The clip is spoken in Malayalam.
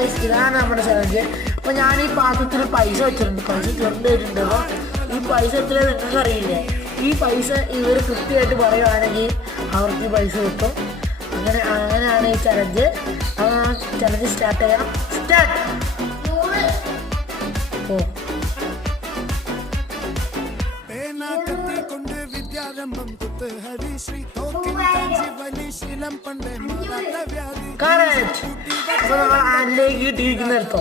ഗായ്സ് ഇതാണ് നമ്മുടെ ചലഞ്ച്. അപ്പോൾ ഞാൻ ഈ പാത്രത്തിൽ പൈസ വെച്ചിട്ടുണ്ട്, പൈസ തീർന്നിട്ടുണ്ട്. അപ്പോൾ ഈ പൈസ എത്ര നിങ്ങൾക്ക് അറിയില്ലേ? ഈ പൈസ ഇവർ കൃത്യമായിട്ട് പറയുകയാണെങ്കിൽ അവർക്ക് ഈ പൈസ കിട്ടും. അങ്ങനെയാണ് ഈ ചലഞ്ച്. അപ്പോൾ ചലഞ്ച് സ്റ്റാർട്ട് ചെയ്യാം. സ്റ്റാർട്ട്. ഓ കറക്റ്റ്. അപ്പോൾ നമ്മൾ ആനിലേക്ക് കിട്ടിയിരിക്കുന്നിടത്തോ